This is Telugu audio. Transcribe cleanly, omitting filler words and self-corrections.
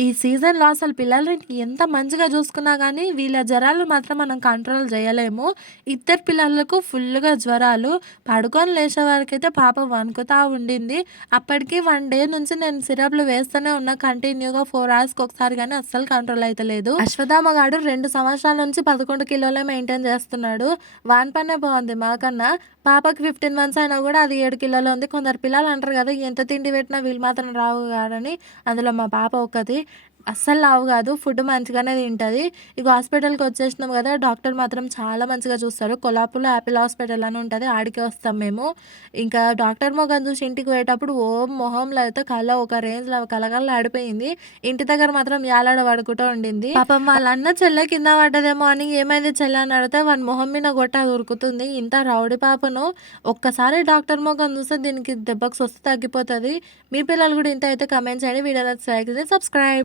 ఈ సీజన్‌లో అసలు పిల్లల్ని ఎంత మంచిగా చూసుకున్నా గానీ, వీళ్ళ జరాలు మాత్రం మనం కంట్రోల్ జేయలేము. ఇద్దరు పిల్లలకు ఫుల్లుగా జ్వరాలు. పడుకొని లేచే వరకైతే పాప వణుకుతా ఉండింది. అప్పటికి 1 డే నుంచి నేను సిరప్‌లు వేస్తూనే ఉన్నా కంటిన్యూగా 4 అవర్స్‌కి ఒకసారి గానీ అస్సలు కంట్రోల్ అయితలేదు. అశ్వథామ గాడు 2 సంవత్సరాల నుంచి 11 కిలోలే మెయింటైన్ చేస్తున్నాడు. వాని పనే బావుంది మాకన్నా. పాపకి 15 మంత్స్ అయినా గూడా అది 7 కిలోలే ఉంది. కొందరు పిల్లలు అంటారు గదా! ఎంత తిండి పెట్టినా వీళ్ళు మాత్రం లావు గారని. అందులో మా పాప ఒకతి. అస్సలు లావు గాదు. ఫుడ్ మంచిగానే తింటది. ఇగ హాస్పిటల్‌కొచ్చేసినాం గదా! డాక్టర్ మాత్రం చాలా మంచిగా చూస్తారు. కొల్లాపూర్‌లో యాపిల్ హాస్పిటల్ అని ఉంటది. ఆడికే వస్తాం మేము. ఇంకా డాక్టర్ మొఖం చూసి ఇంటికి పోయేటప్పుడు మొహంలో అయితే కళ ఒక రేంజ్‌లో కళకళలాడిపోయింది. ఇంటి దగ్గర మాత్రం యాలాడ పడుకుంటూ ఉండింది. పాపం వాళ్ళ అన్న చెల్లె కింద పడ్డదేమో అని "ఏమైంది చెల్లె" అని అడిగితే వాని మొహం మీద కొట్టి అది ఉరుకుతుంది. ఇంత రౌడీ పాపను ఒక్కసారి డాక్టర్ మొఖం చూస్తే దీనికి దెబ్బకు స్వస్థ తగ్గిపోతది. మీ పిల్లలు గూడా ఇంతే అయితే కామెంట్ చేయండి. వీడియో నచ్చితే లైక్ చేసి సబ్స్క్రైబ్.